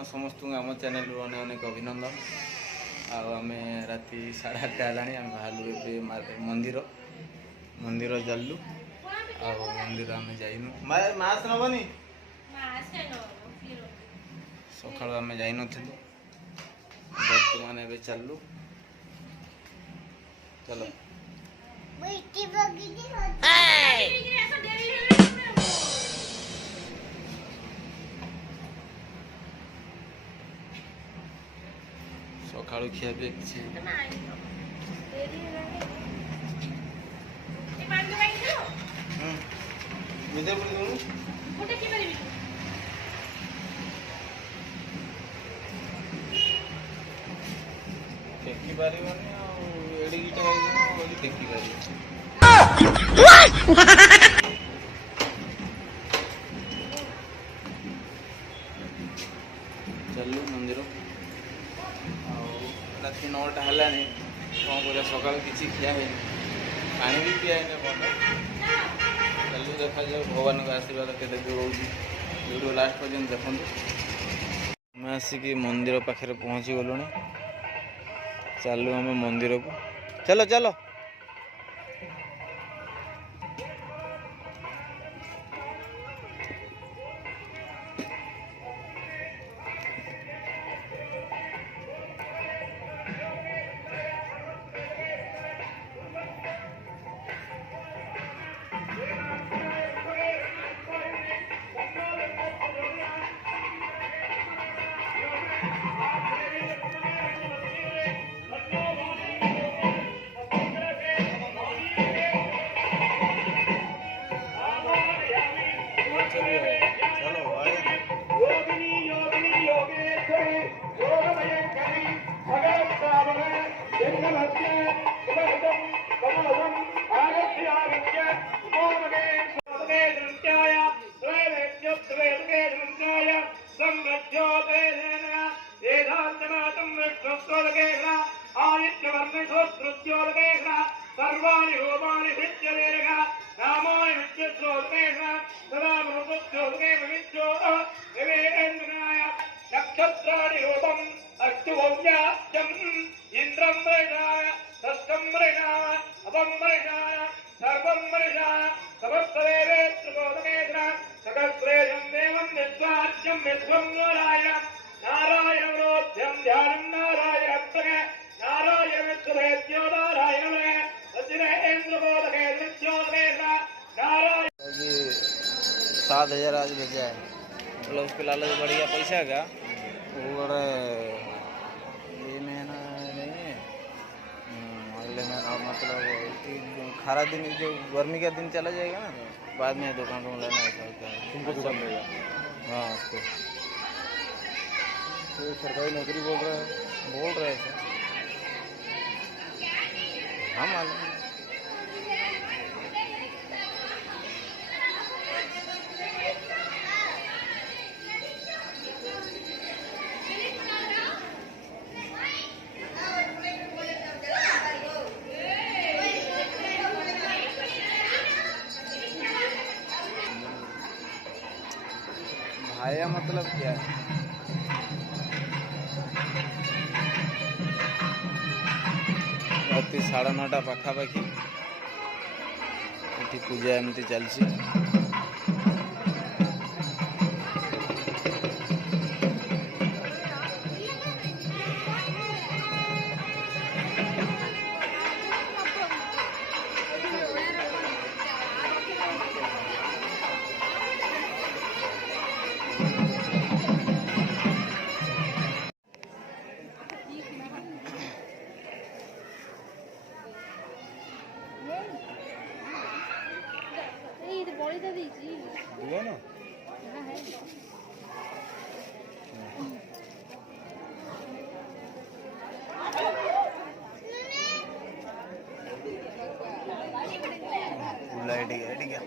आपण समस्त आम चैनल अनेक अनेक अभिनंदन। आम राति 8:30 है आम बाहर मंदिर मंदिर जालु आ मंदिर आम जाइनु मास नबनी सकाल आम जाइन बर्तमान ए चलु चलो सकाळू खिया पे किसी मिदे पुणी दउनु फुटे के परिबी देखि पारिबनी आ एडी गिटा ओली देखि पारि चलु मंदिर राति 9टा है कौन कर सका किसी खिया है पानी भी पिया है भल चलू देखा जाए भगवान का आशीर्वाद के वीडियो लास्ट पर्यंत देखो आम आसिक मंदिर पाखे पहुँची गलु चलू आम मंदिर को चलो चलो सात 7,000 आज भेजा है मतलब उसके लालच बढ़िया पैसा का वो ये महीना नहीं है अगले महीना मतलब खारा दिन जो गर्मी का दिन चला जाएगा ना बाद में दुकान को लेना है तुमको दुकान मिलेगा। हाँ उसको तो सरकारी नौकरी बोल रहे हैं हाँ मालूम भाया मतलब क्या है राति 9:30 पाखापाखि ये पूजा एमती चलसी दिया ना लाइट गया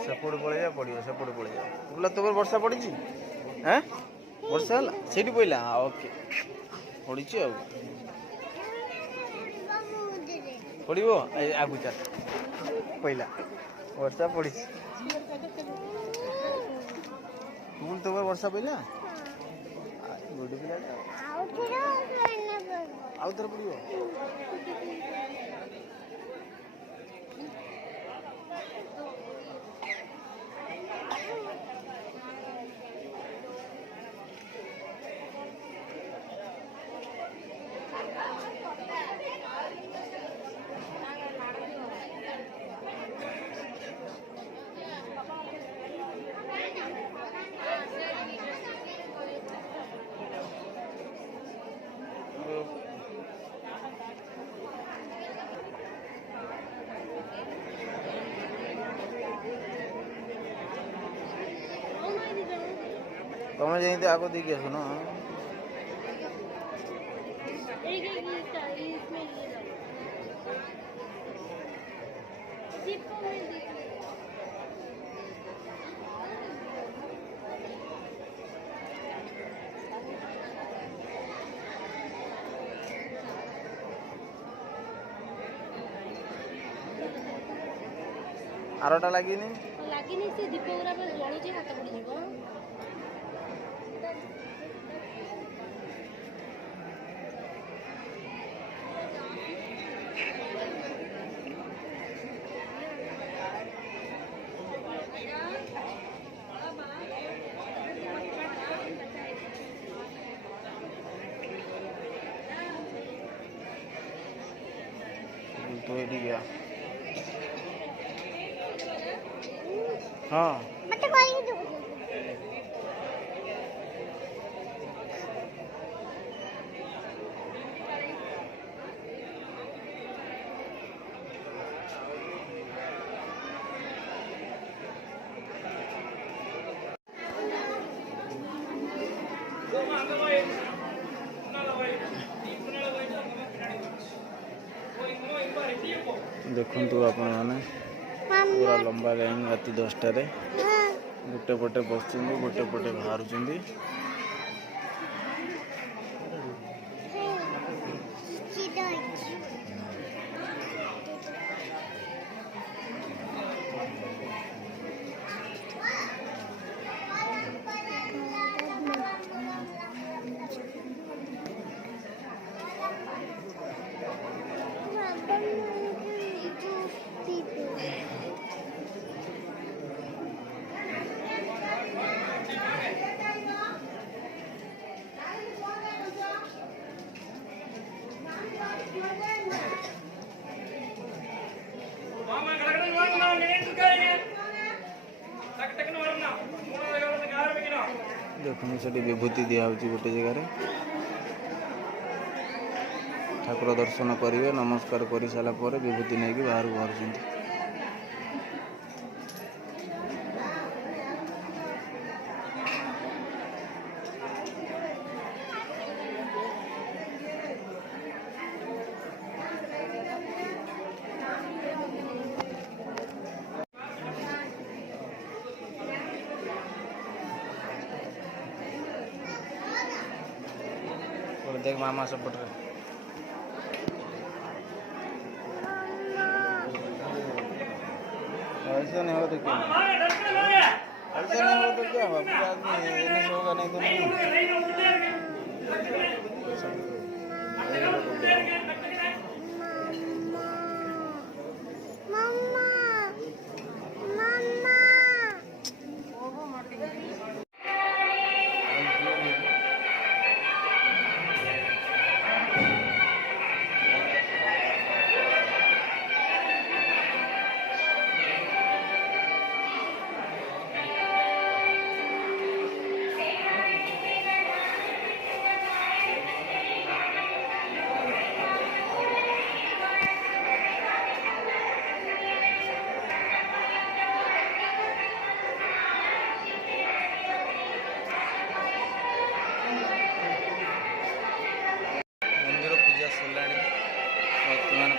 सेपट पड़े जा पड़ो सेपट पड़े जा तुला तो वर्षा पड़ी हैं ବର୍ଷା ହେଲା ସେଇଠି ପଇଲା ଓକେ ପଡ଼ିଛି ଆଉ ପଡ଼ିବ ଆଗକୁ ଚାଲ ପଇଲା ବର୍ଷା ପଡ଼ିଛି ପୁଣି ତମର ବର୍ଷା ପଇଲା ଗୁଡୁ ପିଲାଟା ଆଉ ଥରେ ପଡ଼ିବ तुम्हें जहीं आगो देखिए सुनो आरोटा लगी से दीप गुरा जलुची हाथ पड़ तो गया हाँ देखु आपण मैंने पूरा लंबा लाइन राति 10 गोटे पटे बस गोटे पटे बाहर देखो से विभूति दिया गोटे जगार ठाकुर दर्शन करेंगे नमस्कार कर सारापर विभूति नहीं बाहर बाहर देख मामा सपोर्ट ऐसा नहीं हो तो क्या ऐसा नहीं हो तो क्या पूरा आदमी होगा नहीं तो नहीं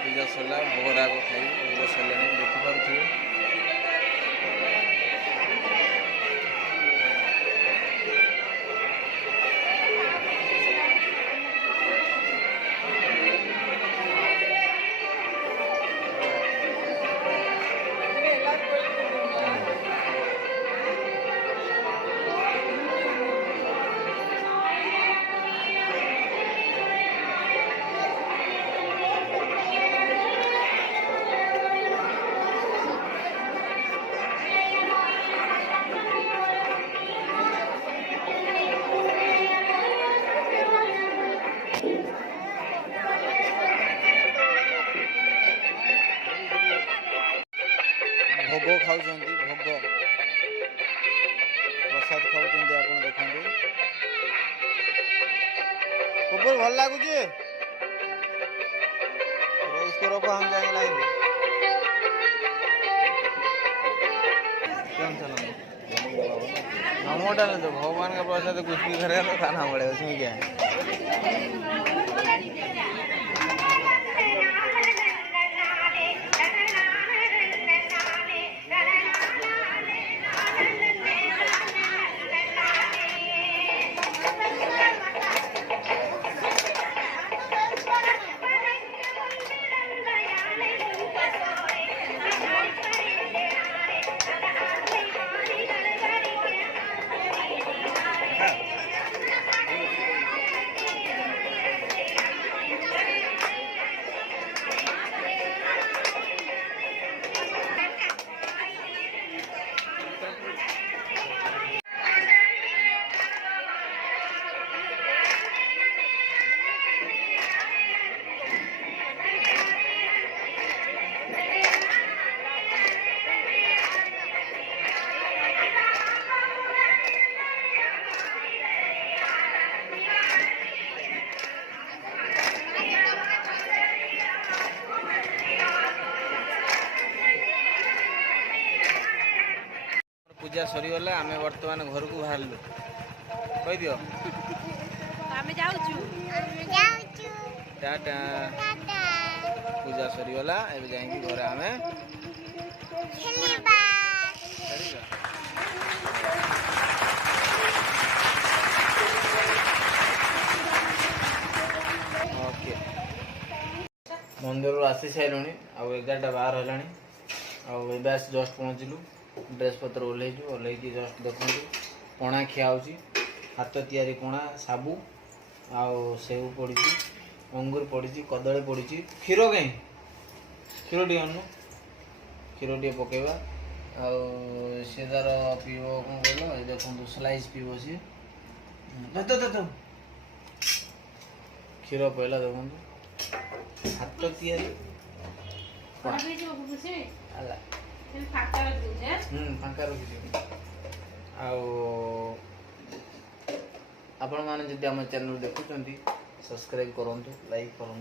पूजा सरला भोगराग खाई पूजा सरला देखिपे ଭୋଗ ଖାଉଛନ୍ତି, ଭୋଗ ପ୍ରସାଦ ଖାଉଛନ୍ତି ଆପଣ ଦେଖନ୍ତୁ। ଖବର ଭଲ ଲାଗୁଛି। इसको रोको हम जाएंगे लाएंगे। कौन सा नमो डाले तो भगवान का प्रसाद कुछ भी करेगा तो खाना पड़ेगा, उसमें क्या है। पूजा सरीगला आम बर्तमान घर को बाहर कही दियो टाटा। पूजा सरीगला एबे जाएंगे घर आम ओके। मंदिर आसी सारे आ11टा 12 है जस्ट पहुँचलु ड्रेस पत्र ओल्लैकी जस्ट देखो पणा खिया हाथ तैयारी पणा साबु आउ सेव पड़ी अंगूर पड़ी कदली पड़ी क्षीर कहीं क्षीर टी आनु क्षीर टी पकेबा सी तार पीब कौन कहल देखो स्लाइस पीब सी क्षीर पहला देखो हाथ तैयारी फांका रखी आपण मैंने जब आम चैनल देखुं सब्सक्राइब करूँ, लाइक करूँ।